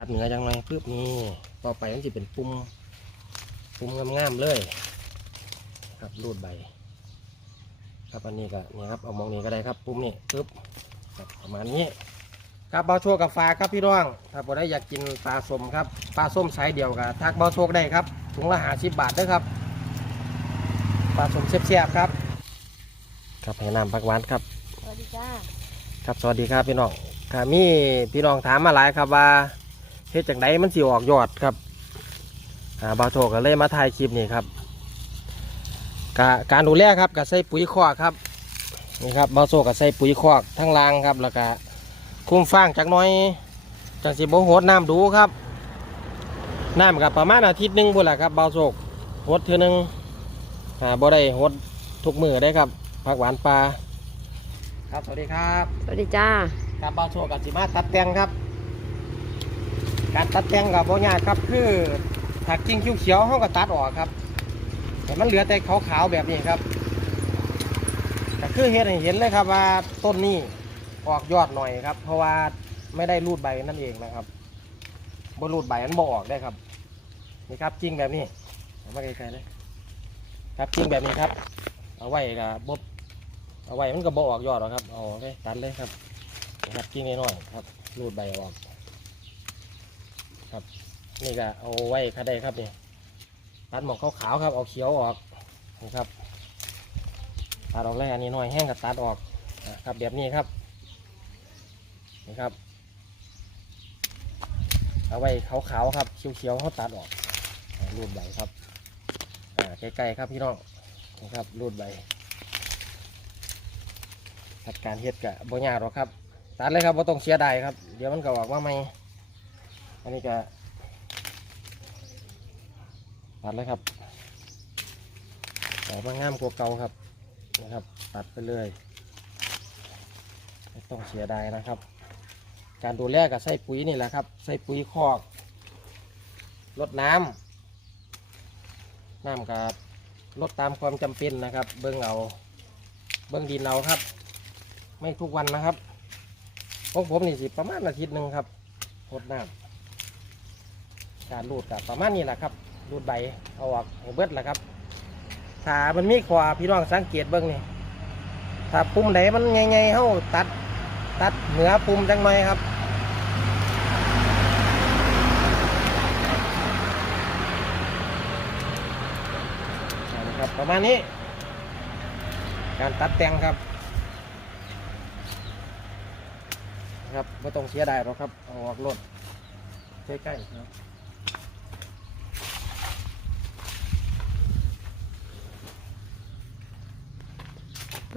ตัดเหนือจังไรปึ๊บนี่ต่อไปมันจะเป็นปุ่มปุ่มงามๆเลยครับรูดใบ ครับอันนี้ก็นี่ครับเอามองนี้ก็ได้ครับ ปุ่มนี่ปึ๊บครับประมาณนี้ ครับเบาโชคกับฟ้าครับพี่น้อง ถ้าบ่ได้อยากกินปลาส้มครับปลาส้มสายเดียวกับทักเบาโชคได้ครับถุงละหาสิบบาทเด้วยครับปลาส้มเสียบๆครับ ครับให้น้ำผักหวานครับสวัสดีจ้าครับสวัสดีครับพี่น้องครับมีพี่น้องถามมาหลายครับว่า เฮ็ดจากไหนมันสิออกยอดครับอ่าบาวโทก็เลยมาถ่ายคลิปนี้ครับกะการดูแลครับก็ใส่ปุ๋ยคอกครับนี่ครับบาวโซก็ใส่ปุ๋ยคอกทั้งรางครับแล้วก็คุ้มฟางจากหน้อยจังสิบ่โหดน้ำดูครับน้ำกับประมาณอาทิตย์หนึงบุนแหละครับบาวโซกโหดเทื่อหนึงอ่าบ่ได้โหดทุกมือได้ครับผักหวานปลาครับสวัสดีครับ สวัสดีจ้าครับบางโชว์กับสิมาตัดแต่งครับ การตัดแต่งกับโบยากครับ คือถ้ากิ่งเขียวๆเขาก็ตัดออกครับ แต่มันเหลือแต่ขาวๆแบบนี้ครับก็คือเห็นเห็นเลยครับว่าต้นนี้ออกยอดหน่อยครับ เพราะว่าไม่ได้รูดใบนั่นเองนะครับบรูดใบมันบ่ออกได้ครับนี่ครับจริงแบบนี้เอามาไกลๆเลยครับจริงแบบนี้ครับ เอาไว้กับบเอาไว้มันก็บ่ออกยอดหรอกครับเอาไปตัดเลยครับครับกิ้งน้อยๆครับรูดใบออก ครับ นี่ก็เอาไว้คาได้ครับนี่ตัดหมองขาวๆครับ เอาเขียวออกนะครับตัดออกเลยอันนี้น้อยแห้งกับตัดออกนะครับแบบนี้ครับนี่ครับ เอาไว้ขาวๆครับเขียวๆเขาตัดออกรูดใบครับใกล้ๆครับพี่น้องนะครับรูดใบจัดการเฮ็ดกะบ่ยากหรอกครับ ตัดเลยครับว่าต้องเสียดายครับ เดี๋ยวมันก็ออกมาใหม่ อันนี้ก็ตัดเลยครับแต่ว่างามกว่าเก่าครับนะครับ ตัดไปเลยไม่ต้องเสียดายนะครับ การดูแลกับใส่ปุ๋ยนี่แหละครับใส่ปุ๋ยคอกลดน้ำน้ำกับลดตามความจำเป็นนะครับ เบิ้องเอาเบิ้องดินเอาครับ ไม่ทุกวันนะครับของผมนี่สิประมาณอาทิตย์หนึ่งครับรดน้ำ การรูดกับประมาณนี้แหละครับ รูดใบเอาออกให้เบิดแหละครับถ้ามันมีขวาพี่น้องสังเกตเบิ้งนี่ถ้าปุ่มไหนมันใหญ่ๆเขาตัดตัดเหนือปุ่มจังไหน่อยครับนะครับประมาณนี้ การตัดแต่งครับ ครับไม่ต้องเสียดายหรอกครับ อออกรถใกล้ๆครับ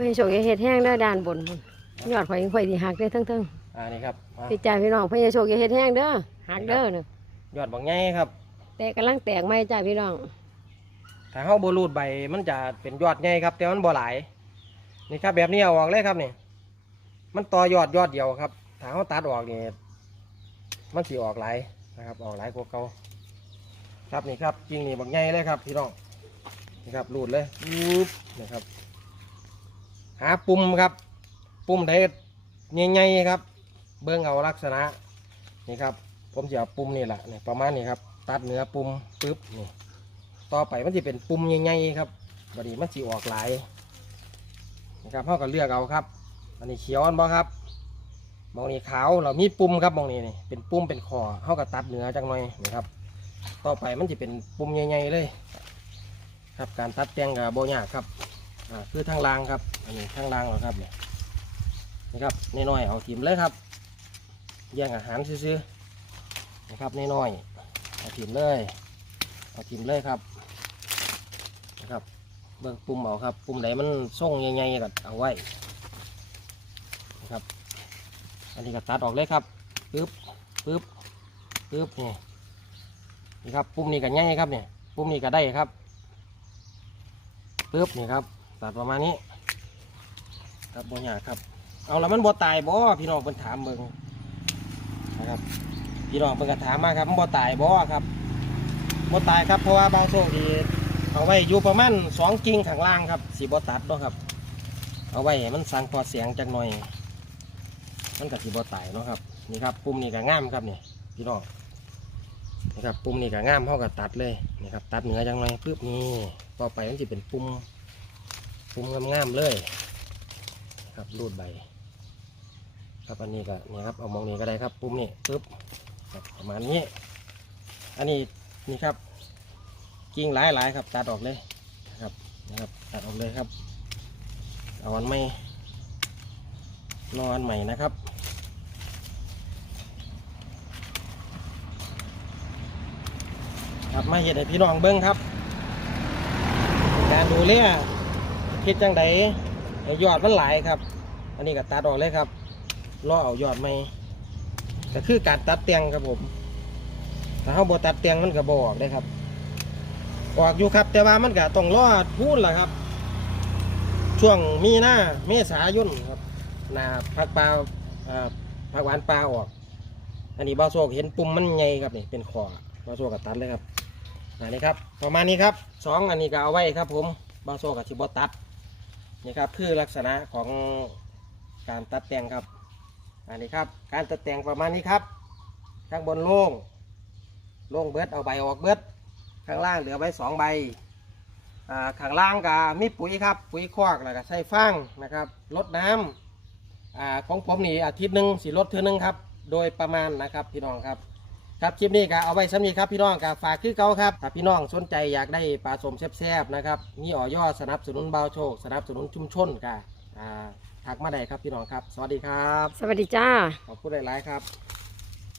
เพื่อนโชคอย่าเฮ็ดแห้งเด้อด้านบนพุ่นยอดข่อยยังข่อยสิหักเด้อทั้งอ่านี่ครับมาๆพี่จ้าพี่น้องเพื่อนโชคอย่าเฮ็ดแห้งเด้อหักเด้อเด้อยอดบางไงครับ แต่กำลังแตกใหม่จ้าพี่น้องถ้าเขาบรูดใบมันจะเป็นยอดไงครับ แต่มันบ่หลาย นี่ครับแบบนี้เอาออกเลยครับนี่ มันต่อยอดยอดเดียวครับ ถ้าเขาตัดออกนี่มันสีออกหลายนะครับ ออกหลายกว่าเก่าครับนี่ครับจริงนี่บางไงเลยครับพี่น้องนี่ครับรูดเลยปุ๊บนะครับ หาปุ่มครับ ปุ่มใดใหญ่ๆครับ เบิ้งเอาลักษณะนี่ครับ ผมจะเอาปุ่มนี่แหละนี่ประมาณนี้ครับ ตัดเนื้อปุ่มปึ๊บนี่ต่อไปมันจะเป็นปุ่มใหญ่ๆครับบัดนี้มันสีออกหลายนะครับพ่อก็เลือกเอาครับ อันนี้เขียวอันบ่ครับมองนี่ขาวเรามีปุ่มครับมองนี่นี่เป็นปุ่มเป็นคอเขาก็ตัดเนื้อจังหน่อยนี่ครับ ต่อไปมันจะเป็นปุ่มใหญ่ๆเลย ครับการตัดแต่งกับโบยากครับคือทางล่างครับ อันนี้ทางล่างเหรอครับเนี่ยนี่ครับน้อยๆเอาทิมเลยครับแย่งอาหารซื้อๆนะครับน้อยๆเอาทิมเลยเอาทิมเลยครับนะครับเบิ่งปุ่มเอาครับ ปุ่มไหนมันส่งใหญ่ๆก็เอาไว้นะครับ อันนี้ก็ตัดออกเลยครับปึ๊บปึ๊บปึ๊บนี่นี่ครับปุ่มนี้ก็ง่ายครับเนี่ยปุ่มนี้ก็ได้ครับปึ๊บนี่ครับตัดประมาณนี้ ครับบ่ยากครับ เอาแล้วมันบ่ตายบ่พี่น้องเพิ่นถามเบิ่งนะครับ พี่น้องเพิ่นก็ถามมาครับมันบ่ตายบ่ครับบ่ตายครับเพราะว่าบางโชคดีเอาไว้อยู่ประมาณสองกิ่งข้างล่างครับสีบ่ตัดเนาะครับ เอาไว้ให้มันสั่งพอเสียงจักหน่อย มันก็สิบ่ตายเนาะครับนี่ครับปุ่มนี่ก็งามครับนี่พี่น้องนี่ครับปุ่มนี่ก็ง่ามเขาก็ตัดเลยนี่ครับตัดเหนือจังเลยปึ๊บนี่ต่อไปมันจะเป็นปุ่มปุ่มงามๆเลย ครับรูดใบ ครับอันนี้ก็เนี่ยครับเอามองนี้ก็ได้ครับปุ่มนี่ปึ๊บประมาณนี้ อันนี้นี่ครับ กิ่งหลายๆครับ ตัดออกเลยนะครับนะครับตัดออกเลยครับเอาอันใหม่รออันใหม่นะครับครับมาเห็นให้พี่น้องเบิ้งครับ การดูเลี้ยคิดจังใด ยอดมันหลายครับ อันนี้ก็ตัดออกเลยครับล่อเอายอดไม่ก็คือการตัดเตียงครับผมถ้าเขาบตัดเตียงมันก็บออกได้ครับออกอยู่ครับ แต่ว่ามันก็ต้องรอดพูดแหละครับ ช่วงมีหน้าเมษายนครับนาผักปลาอ่าผักหวานปลาออก อันนี้บาโซกเห็นปุ่มมันใหญ่ครับนี่เป็นคอบาโซกก็ตัดเลยครับอันนี้ครับประมาณนี้ครับสองอันนี้ก็เอาไว้ครับ ผมบาโซกับชิบตัด นี่ครับคือลักษณะของการตัดแต่งครับ อันนี้ครับ การตัดแต่งประมาณนี้ครับ ข้างบนโล่งโล่งเบิดเอาใบออกเบิด ข้างล่างเหลือไว้สองใบข้างล่างก็มีปุ๋ยครับ ปุ๋ยคอกแล้วก็ใส่ฟางนะครับลดน้ำอ่าของผมนี่อาทิตย์หนึ่งสีลดเท่านึงครับ โดยประมาณนะครับพี่น้องครับ ครับคลิปนี้ก็เอาไว้สำนีครับพี่น้องก็ฝากคือเก่าครับถ้าพี่น้องสนใจอยากได้ปลาสมแซ่บๆนะครับมีอ่อยอดสนับสนุนเบาโชค สนับสนุนชุมชนก็อ่าทักมาได้ครับพี่น้องครับ สวัสดีครับ สวัสดีจ้าขอบคุณหลายๆครับ